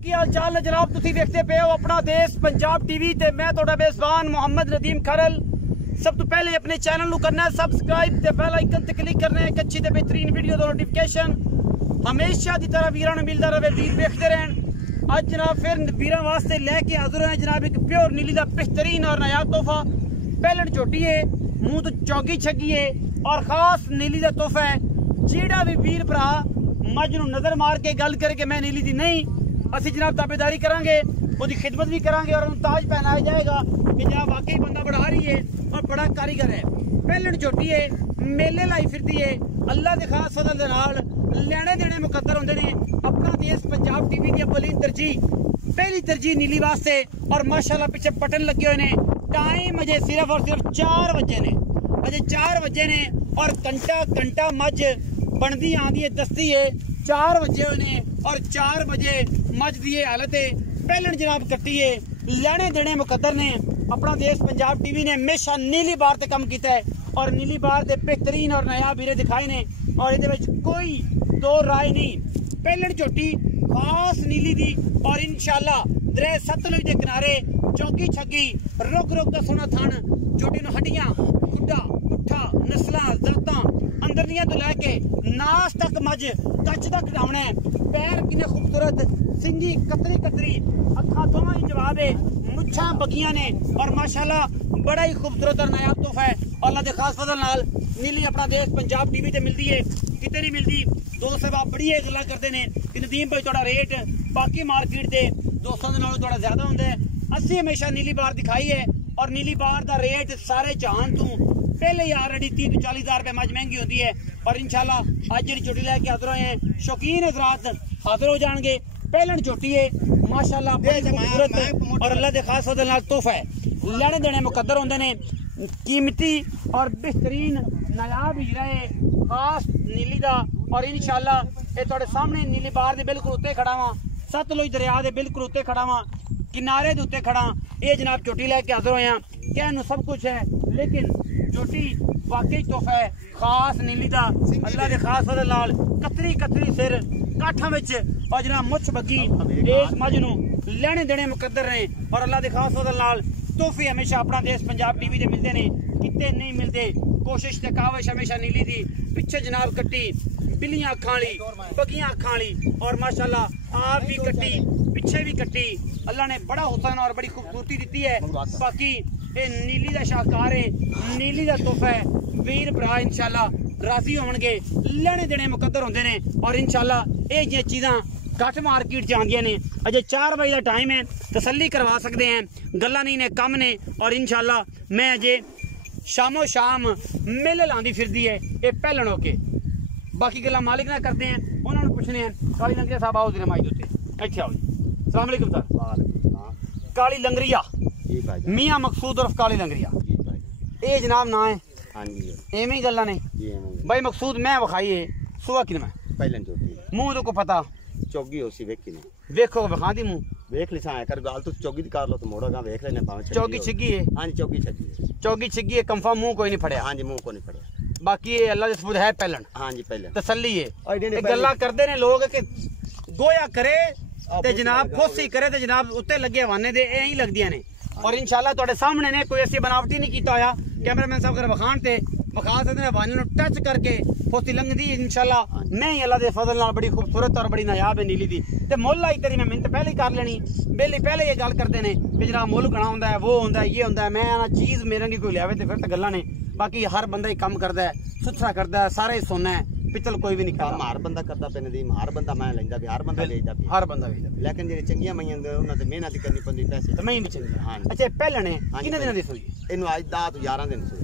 की हाल चाल है जनाब। तुसी देखते पे हो अपना देश पंजाब टीवी ते मैं तोड़ा मेजबान मोहम्मद नदीम खरल। सब तो पहले अपने चैनल करना है सबसक्राइब ते बेल आइकन ते क्लिक करना है। अच्छी ते बेहतरीन वीडियो दा नोटिफिकेशन हमेशा की तरह वीरां नूं मिलदा रहे, वीर देखते रहन। अज जनाब फिर वीरां वास्ते लैके हाजिर हैं जनाब एक प्योर नीली का बेहतरीन और नायाब तोहफा। पहलन झोटी है, मुंह तो चौगी छगी है और खास नीली का तोहफा है। जेड़ा भी वीर भरा मज नूं नजर मार के गल करके मैं नीली दी नहीं, असी जनाब ताबेदारी करांगे, उसकी खिदमत भी करांगे और ताज पहनाया जाएगा कि जनाब वाकई बंदा बड़ा हारी है और बड़ा कारीगर है। पहलन झोटी है, मेले लाई फिरती है, अल्लाह के खास फजल दे नाल लेने देने मुकद्दर होंदे ने। अपना देश पंजाब टीवी की अव्वली तरजीह, पहली तरजीह नीली वास्ते और माशाल्लाह पीछे बटन लगे हुए ने। टाइम अजे सिर्फ और सिर्फ 4 बजे ने, अजे 4 बजे ने और घंटा मज बनती आंदी है दसती है 4 बजे हुए ने और 4 बजे मज दी हालत है। पहलन जनाब कट्टी है, लेने देने मुकद्दर ने। अपना देश पंजाब टीवी ने हमेशा नीली बार ते काम किया है और नीली बार के बेहतरीन और नया वीरे दिखाए ने और ये कोई दो राय नहीं। पहलन झोटी खास नीली दी और इंशाल्लाह दरे सतलुज के किनारे चौकी छगी रुक का सोना थान। झोटी नूं हड्डियां खुड्डा पुट्ठा नस्लां जातां अंदरलियां तो लैके नास तक मज कच तक डावना है। पैर किने खूबसूरत, सिंगी कतरी अखा दोवां ही जवाब है, मुच्छां बगियां ने और माशाल्लाह बड़ा ही खूबसूरत और नायाब तोहफा है। अल्लाह दे खास फजल नाल नीली अपना देश पंजाब टीवी ते मिलती है, किते नहीं मिलती। दोस्त साहब बड़ी गल्लां करते ने कि नदीम भाई थोड़ा रेट बाकी मार्केट के दोस्तों के नालों थोड़ा ज्यादा होंदा है। असी हमेशा नीली बार दिखाई है और नीली बार का रेट सारे जहान तू पहले ही ऑलरेडी 30 to 40 हजार रुपए मज महंगी होती है और इंशाल्लाह आज जी झोटी लैके हाजिर हुए हैं। शौकीन हजरात हाजिर हो जाएंगे। पहलन झोटी है माशाल्लाह बड़ी खूबसूरत और अल्लाह के खास फजल नाल तोहफा है। लेने देने मुकद्दर होंदे ने, कीमती और बेहतरीन नायाब हीरा है खास नीली दा और इंशाल्लाह ये थोड़े सामने नीली बार दे बिल्कुल उत्ते खड़ा वा, सतलुज दरिया दे बिल्कुल उत्ते खड़ा वा, किनारे दे उत्ते खड़ा। ये जनाब झोटी लैके हाजिर होए हैं। कहने सब कुछ है लेकिन झोटी वाकई तोहफा है खास नीली दा। अल्लाह के खास फजल नाल कतरी सिर काठा विच और जनाब मुछ बगी इस मज नूं लेने देने मुकद्दर ने और अल्लाह के खास फजल नाल तोहफे हमेशा अपना देश पंजाब टीवी दे मिलते ने, किते नहीं मिलते। कोशिश ते काविश हमेशा नीली दी। पिछे जनाब कट्टी बिल्लियां अखां वाली, बगियां अखां वाली और माशाल्लाह आप भी कट्टी, पिछे भी कट्टी। अल्लाह ने बड़ा हुसन और बड़ी खूबसूरती दी है। बाकी ये नीली का शाहकार है, नीली का तोहफा है। वीर भरा इंशाल्लाह राजी होणगे, लेने देने मुकद्दर होंदे ने और इंशाल्लाह ये जी चीज़ां घट मार्केट च आंदियां ने। अजे 4 बजे का टाइम है, तसल्ली करवा सकते हैं, गल्लां नहीं ने कम ने और इंशाल्लाह मैं अजे शामो शाम मेले लांदी फिरदी है ये पहलन होके। बाकी गल्लां मालिक ना करते हैं, उन्होंने पूछने हैं। काली लंगरिया साहब आओ जरा माई उत्ते, इत्थे आओ जी। अस्सलाम वालेकुम सर। काली लंगरिया मियां मकसूद उर्फ काली लंगरिया, ये जनाब ना है एवं ही गल्लां ने भाई। मकसूद मैं विखाई है सुबह कि मैं पहलन झोटी मुंह तो को पता चौगी होसी वेखी ने देखो विखा दी मुंह वेख लिसा है कर गाल तो चौगी दी कर लो तो मोड़ोगा वेख लेने पावे चौगी छिगी है। हां जी चौगी छिगी है कंफर्म मुंह कोई नहीं फड़या। हां जी मुंह को नहीं फड़या। बाकी ये अल्लाह दे सबूत है पहलन। हां जी पहलन तसल्ली है। गल्लां करदे ने लोग कि गोया करे ते जनाब खोसी करे ते जनाब उत्ते लगे हवाने दे एं ही लगदियां ने और इंशाल्लाह तुहाडे सामने ने कोई ऐसी बनावटी नहीं कीता होया। कैमरामैन साहब कर वखान ते वखा सकते हैं, हवाने टच करके फोसी लंघदी इंशाल्लाह। मैं ही अल्लाह दे फजल नाल बड़ी खूबसूरत और बड़ी नायाब है नीली दी ते मुल आई तेरी मैं मिन्नत पहले ही कर लेनी। बेली पहले ये गल करते ने कि जनाब मुल घना होंदा है, वो होंदा है, ये होंदा है। मैं ना चीज मेरे नहीं कोई लियावे ते फिर तो गल्लां ने। बाकी हर बंदा ही काम करदा है, सुथरा करदा है, सारे ही सोना है, पितल कोई भी नहीं करदा। हर बंदा करदा पे नदीम, हर बंदा मैं लैंदा भी, हर बंदा लेदा भी, हर बंदा भी। लेकिन जेडी चंगियां मईयां उन्हां ते मेहनत करनी पैंदी पैसे तो मैं भी चंगी। हां अच्छा पहले ने कितने दिन दी सुई? इनु आज 10 to 11 दिन सुई।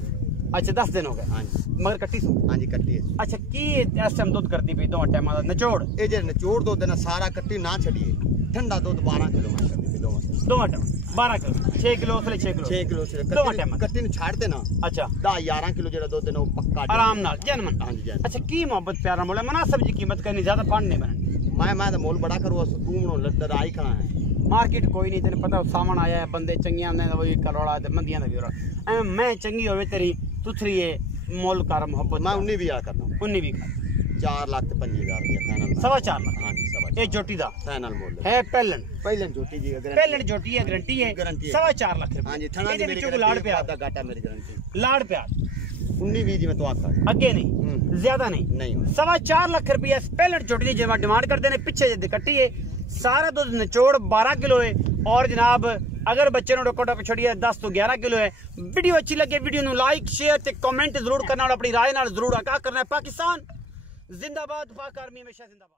अच्छा 10 दिन हो गए। हां जी मगर कट्टी सु? हां जी कट्टी है। अच्छा की इस टाइम दूध करती पई दो टाइम दा निचोड़? ए जे निचोड़ दूध ना सारा कट्टी ना छड़िए, ठंडा दूध 12 किलो मैं करदी पई दो टाइम 12 किलो 6 किलो उसले 6 किलो से दो टाइम कट्टी नु छाड़ देना। अच्छा 10-11 किलो जेड़ा दूध है वो पक्का आराम नाल जनमन। हां जी। अच्छा की मोहब्बत प्यारा मोल मुनासिब जी कीमत करनी, ज्यादा फंड नहीं बननी। मैं तो मोल बड़ा करूँ तू मनो लद्दर आई खड़ा है। मार्केट कोई नहीं, तेन पता सामान आया है, बंदे चंगियां ने वही करोड़ा ते मंदियां दा भी रोड़ा। एवं मैं चंगी होवे तेरी सुथरी है मोल कर मोहब्बत। मैं 19 भी आ करना 19 भी 4 लाख ते 5000 रुपया फाइनल 4.25 लाख। हां जी 4.25 ये झोटी दा फाइनल मोल है पहलन झोटी जी पहलन झोटी है गारंटी है 4.5 लाख रुपए। हां जी थना दी मेरी लाड़ प्यार दा गाटा मेरी गारंटी लाड़ प्यार 19-20 जी मैं तो आखा अगे नहीं ज्यादा नहीं 4.5 लाख रुपया पहलन झोटी दी जमा डिमांड करते ने। पीछे जे कट्टी है सारा दूध निचोड़ 12 किलो है और जनाब अगर बच्चे कोटा पिछड़िए 10 तो 11 किलो है। वीडियो अच्छी लगे वीडियो नु लाइक शेयर ते कमेंट जरूर करना और अपनी राय नाल जरूर आगाह करना है। पाकिस्तान जिंदाबाद, पाक आर्मी हमेशा जिंदाबाद।